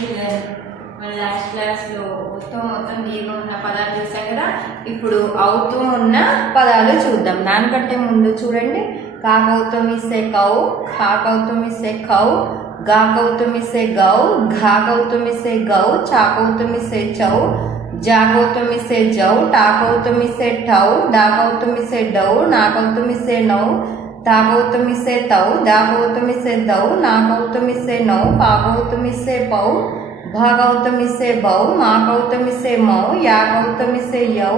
Children, మన last క్లాస్లో మొత్తం దీర్ఘం ఉన్న పదాలు చూసాం కదా. ఇప్పుడు అవుతూ ఉన్న పదాలు చూద్దాం. దానికంటే ముందు చూడండి, కాకవుతూ మిస్సే కౌ, ఖాకవుతూ మిస్సే కౌ, గాకవుతూ మిస్సే గౌ, ఘాకవుతూ మిస్సే గౌ, చాకవుతూ మిస్సే చౌ, జాకవుతూ మిస్సే జౌ, టాకవుతూ మిస్సే టౌ, డాకవుతూ మిస్సే డౌ, నాకవుతూ మిస్సే నౌ, తాకవుతూ మిస్సే తౌ, దాకవుతూ మిస్సే దౌ, నాకవుతూ మిస్సే నౌ, పాకవుతూ మిస్సే పౌ, భాగవుతూ మిస్సే బౌ, మాకవుతూ మిస్సే మౌ, యాకవుతూ మిస్సే యౌ,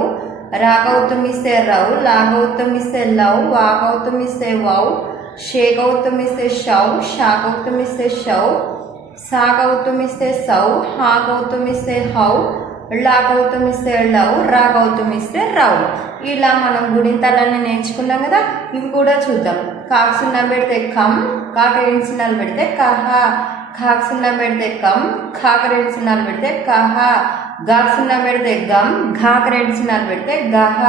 రాకవుతూ మిస్సే రౌ, లాకవుతూ మిస్సే లౌ, వాకవుతూ మిస్సే వౌ, షేకవుతూ మిస్సే షౌ, షాకవుతూ మిస్సే షౌ, సాకవుతూ మిస్సే సౌ, హాకవుతూ మిస్సే హౌ, లాకవుతూ మిస్సే లౌ, రాకవుతూ మిస్సే రౌ. ఇలా మనం గుణింతాలన్నీ నేర్చుకున్నాం కదా. ఇవి కూడా చూద్దాం. కాకు సున్నా పెడితే కమ్, కాక రెండు సున్నాలు పెడితే కహ, ఖాకు సున్నా పెడితే కమ్, ఖాక రెండు సున్నాలు పెడితే కహ, గాకు సున్నా పెడితే గమ్, ఘాక రెండు సున్నాలు పెడితే గహ,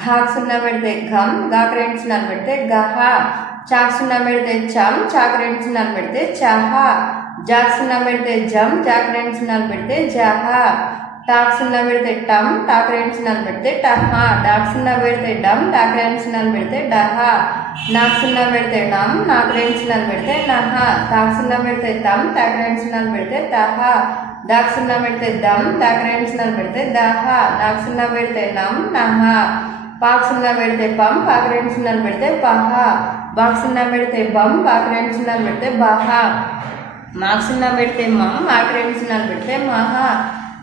ఘాకు సున్నా పెడితే ఘమ్, గాక రెండు సున్నాలు పెడితే గహ, చాకు సున్నా పెడితే చమ్, చాక రెండు సున్నాలు పెడితే చహ, జాకు సున్నా పెడితే జమ్, జాక రెండు సున్నాలు పెడితే జహ, టాక్ సున్నా పెడితే టమ్, టాక్ రెండు సున్నాలు పెడితే టహ, డాక్ సున్నా పెడితే డమ్, డాక్ రెండు సున్నాలు పెడితే డహ, నాకు సున్నా పెడితే డమ్, నాకు రెండు సున్నాలు పెడితే నహ, తాక్ సున్నా పెడితే తమ్, టాక్ రెండు సున్నాలు పెడితే తహ, దాక్ సున్నా పెడితే దమ్, డాక్ రెండు సున్నాలు పెడితే దహ, నాకు సున్నా పెడితే నమ్, నహ, పాక్ సున్నా పెడితే పమ్, పాక్ రెండు సున్నాలు పెడితే పహ, బాక్ సున్నా పెడితే బమ్, బాక్ రెండు సున్నాలు పెడితే బహ, మాకు సున్నా పెడితే మమ్, మాకు రెండు సున్నాలు పెడితే మహ,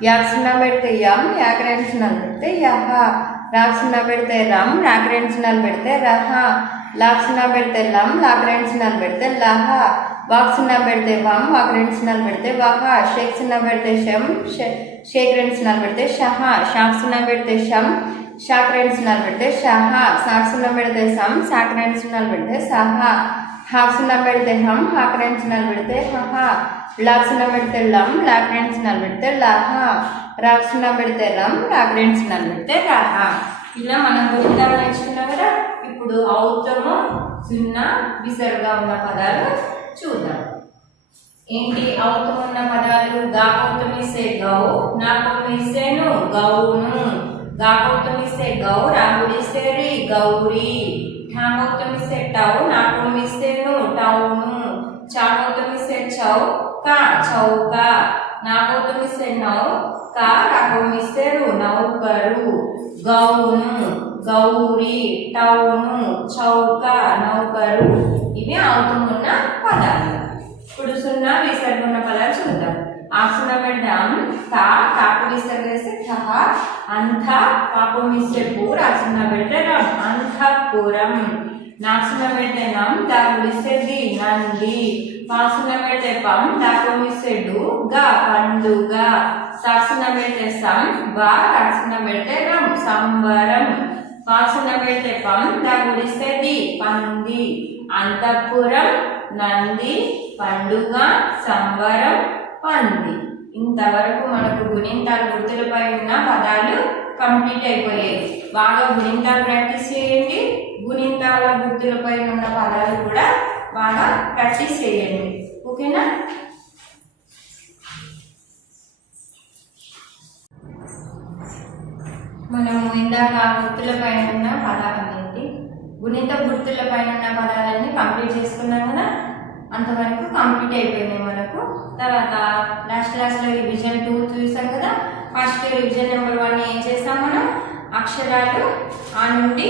యాక్ సున్నా పెడితే యమ్, యాక్ రెండు సున్నాలు పెడితే యహ, రాక్ సున్నా పెడితే రమ్, రాక్ రెండు సున్నాలు పెడితే రహ, లాక్ సున్నా పెడితే లమ్, లాక్ రెండు సున్నాలు పెడితే లహ, వాక్ సున్నా పెడితే వమ్, వాక్ రెండు సున్నాలు పెడితే వహ, షేక్ సున్నా పెడితే షమ్, షేక్ రెండు సున్నాలు పెడితే షహ, షాక్ సున్నా పెడితే షమ్, షాక్ రెండు సున్నాలు పెడితే షహ, సాక్ సున్నా పెడితే సమ్, సాక్ రెండు సున్నాలు పెడితే సహ, హాక్ సున్నా పెడితే హమ్, హాక్ రెండు సున్నాలు పెడితే హహ, లాక్ సున్నా పెడితే లమ్, లాక్ రెండు సున్నాలు పెడితే లహ, రాక్ సున్నా పెడితే రమ్, రాక్ రెండు సున్నాలు పెడితే రహ. ఇలా మనం గుణింతాలు నేర్చుకున్నాం కదా. ఇప్పుడు ఔతము సున్నా విసరుగా ఉన్న పదాలు చూద్దాం. ఏంటి ఔతము ఉన్న పదాలు? గాకౌతు మిస్సే గౌ, నాకు మిస్సేను గౌను, గాకౌతు మిస్సే గౌ, రాముడిస్తే రి గౌరి, ఠాకౌతు మిస్సే టౌ, నాకు మిస్సేను టౌను, చాకౌతు మిస్సే చౌ, కా చౌక, నాకౌతు మిస్సే నౌ, కా రాకౌ మిస్సే రు నౌకరు, గౌను, గౌరి, టౌను, చౌక, నౌకరు. ఇవి ఔతమున్న పదాలు. ఇప్పుడు సున్నా విసర్గ ఉన్న పదాలు చూద్దాం. ఆసున్నా పెడదాం తా, తాకు విసర్గ వేస్తే ఠహ, అంత, పాపు మిస్సే పూర్, ఆసున్నా పెడితే రమ్, అంతఃపురం, నాసున్నా పెడితే నమ్, దాకు మిస్సే ది నంది, పాసున్నా పెడితే పమ్, దాకు మిస్సే డు గా పండుగ, సాసున్నా పెడితే సమ్, వా, రాసున్నా పెడితే రమ్, సంవరం, పాసున్నా పెడితే పమ్, దాకు మిస్సే ది పంది, అంతఃపురం, నంది, పండుగ, సంవరం, పంది. ఇంతవరకు మనకు గుణింతాలు గుర్తులపై ఉన్న పదాలు కంప్లీట్ అయిపోయాయి. బాగా గుణింతాలు ప్రాక్టీస్ చేయండి. గుణింతాల గుర్తులపై ఉన్న పదాలు కూడా బాగా ప్రాక్టీస్ చేయండి. ఓకేనా? మనము ఇందాక గుర్తులపైన ఉన్న పదాలన్నీ గుణిత గుర్తులపైన ఉన్న పదాలన్నీ కంప్లీట్ చేసుకున్నాం కదా. అంతవరకు కంప్లీట్ అయిపోయినాయి మనకు. తర్వాత లాస్ట్ క్లాస్లో రివిజన్ 2 చూసాం కదా. ఫస్ట్ రివిజన్ నెంబర్ 1 ఏం చేస్తాం మనం? అక్షరాలు ఆ నుండి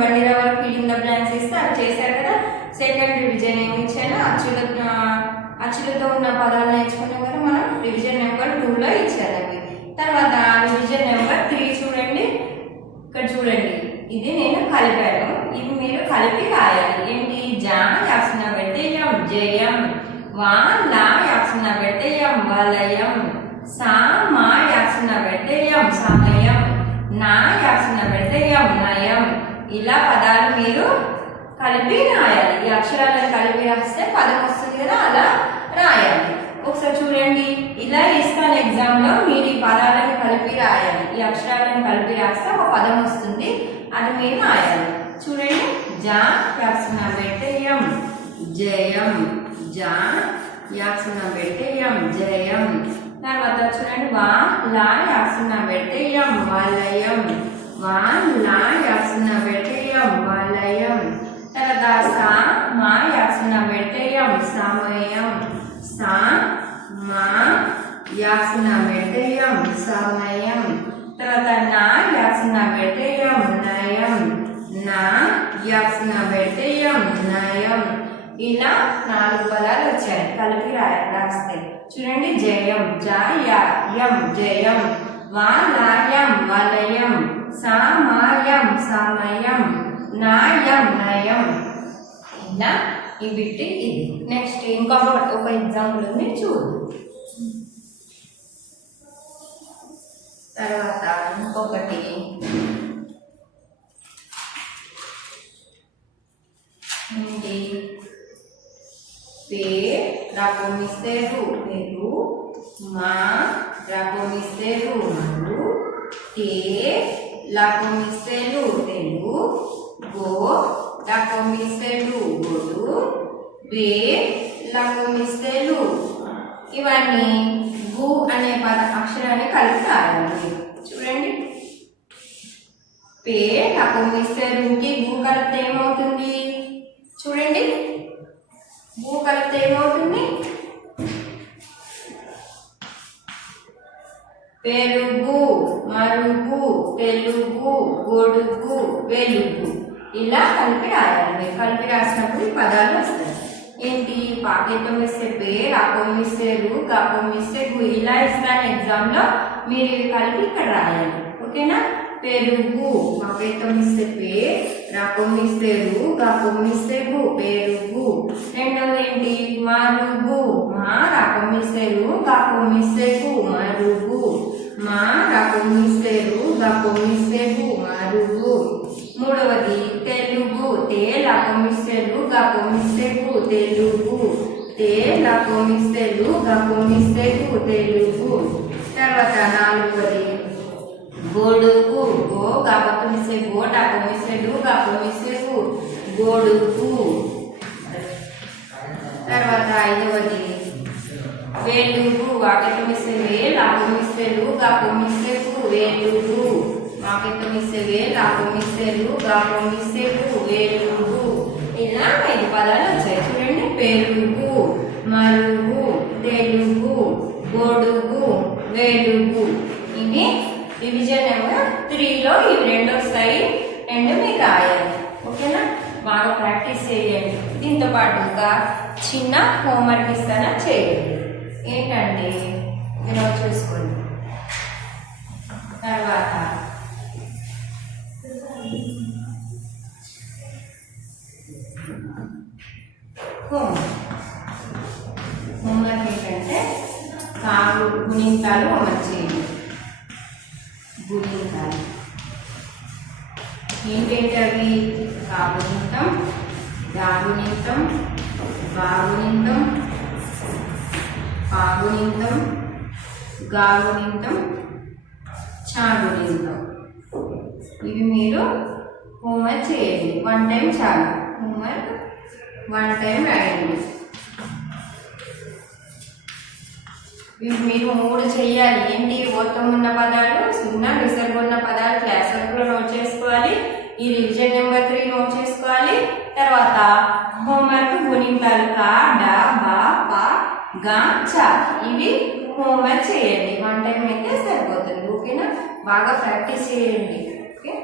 బండిర వరకు ఫిల్లింగ్ ద బ్లాంక్స్ ఇస్తే అది చేశారు కదా. సెకండ్ రివిజన్ ఏమి ఇచ్చాను? అచ్చులతో ఉన్న పదాలు నేర్చుకున్నాం కదా మనం. రివిజన్ నెంబర్ 2లో ఇచ్చారు అవి. తర్వాత రివిజన్ నెంబర్ 3 చూడండి. ఇక్కడ చూడండి, ఇది నేను కలిపాను, ఇవి మీరు కలిపి రాయాలి. ఏంటి? జా యాక్సున్నా పెడితే యం జయం, వా లా యాక్సున్నా పెడితే యం వలయం, సా మా యాక్సున్నా పెడితే యం సమయం, నా యాక్సున్నా పెడితే యం నయం. ఇలా పదాలు మీరు కలిపి రాయాలి. ఈ అక్షరాలను కలిపి రాస్తే పదం వస్తుంది కదా, అలా రాయాలి. ఒకసారి చూడండి, ఇలా ఇస్తాను ఎగ్జామ్లో. మీరు ఈ పదాలను కలిపి రాయాలి. ఈ అక్షరాలను కలిపి రాస్తే ఒక పదం వస్తుంది, అది మీరు రాయాలి. చూడండి, జా యాక్సున్నా పెడితే యం జయం, జా యాక్సున్నా పెడితే యం జయం. తర్వాత చూడండి వా లా యాక్సున్నా పెడితే యం వలయం. వా లా యాక్సున్నా పెడితే యం వలయం. తర్వాత సా మా యాక్సున్నా పెడితే యం సమయం. సా మా యాక్సున్నా పెడితే యం సమయం. తర్వాత నా యాక్సున్నా పెడితే యం నయం. నా యాక్సున్నా పెడితే యం నయం. ఇలా 4 పదాలు వచ్చాయి. కలిపి రాస్తే చూడండి జయం జయం జయం. వాలయం వలయం. సామయం సమయం. నాయం నయం. ఇలా ఈ బిట్టి ఇది. నెక్స్ట్ ఒక ఎగ్జాంపుల్ ఉంది చూడు. తర్వాత ఇంకొకటి ఏంటి? పే రాకొమిస్తే పేరు. మా రాకొమిస్తే మరు. టే లాకొమిస్తే తెలుగు. గో లాకొమిస్తే గోడు. బే లాకొమిస్తే ఇవన్నీ గు అనే అక్షరాన్ని కలిపి రాయాలి. చూడండి పే లాకొమిస్తే కి గు కలిపితే ఏమవుతుంది? చూడండి గు కలిపితే ఏమవుతుంది? పెరుగు మరుగు తెలుగు గొడుగు వెలుగు. ఇలా కలిపి రాయాలి. కలిపి రాసినప్పుడు ఈ పదాలు వస్తాయి. ఏంటి? పాకేతం ఇస్తే పే, రాకం ఇస్తే రు, కాకం ఇస్తే గు. ఇలా ఇస్తాను ఎగ్జామ్లో. మీరు ఇవి కలిపి ఇక్కడ రాయాలి. ఓకేనా? పెరుగు పాకేతం ఇస్తే పే, రాకం ఇస్తే రు, కాకం ఇస్తే గు పెరుగు. రెండవది ఏంటి? మరుగు మా రాకం ఇస్తే రు, కాకం ఇస్తే గు మరుగు. మా రాకం ఇస్తే రు, కాకం ఇస్తే గు మరుగు. మూడవది తెలుగు తే లాకొమిస్తే రు, గాకొమిస్తే గు తెలుగు. తే లాకొమిస్తే రు, గాకొమిస్తే గు తెలుగు. తర్వాత నాలుగవది గొడుగు గో గాకొమిస్తే గో డాకొమిస్తే డు, గాకొమిస్తే గు గొడుగు. తర్వాత ఐదవది వెలుగు వాకెతమిస్తే వే లాకొమిస్తే రు, గాకొమిస్తే గు వెలుగు. వాకెతమిస్తే వే లాకొమిస్తే రు, గాకొమిస్తే గు వెలుగు. ఇలా 5 పదాలు వచ్చాయి. చూడండి పెరుగు మరుగు తెలుగు గొడుగు వెలుగు. ఇవి రివిజన్ నెంబర్ 3లో ఇవి 2 వస్తాయి. 2 మీరు రాయాలి. ఓకేనా? బాగా ప్రాక్టీస్ చేయండి. దీంతో పాటు ఇంకా చిన్న హోంవర్క్ ఇస్తానా చేయండి. ఏంటంటే మీరు చూసుకోండి. తర్వాత హోంవర్క్ ఏంటంటే కాలు గుణింతాలు హోంవర్క్ చేయండి. గుణింతాలు ఏంటంటే అవి కాగుణింతం, దాగుణింతం, బాగుణింతం, పాగుణింతం, గాగుణింతం, చాగుణింతం. ఇవి మీరు హోంవర్క్ చేయండి. 1 టైం చాలు. హోంవర్క్ 1 టైం రాయండి. ఇవి మీరు 3 చేయాలి. ఏంటి? మొత్తం ఉన్న పదాలు, సున్నా విసర్గ ఉన్న పదాలు క్లాస్ వర్క్లో నోట్ చేసుకోవాలి. ఈ రివిజన్ నెంబర్ 3 నోట్ చేసుకోవాలి. తర్వాత హోంవర్క్ గుణింతాలు కా డా బా పా గా చా. ఇవి హోంవర్క్ చేయండి. 1 టైం అయితే సరిపోతుంది. ఓకేనా? బాగా ప్రాక్టీస్ చేయండి. ఓకే.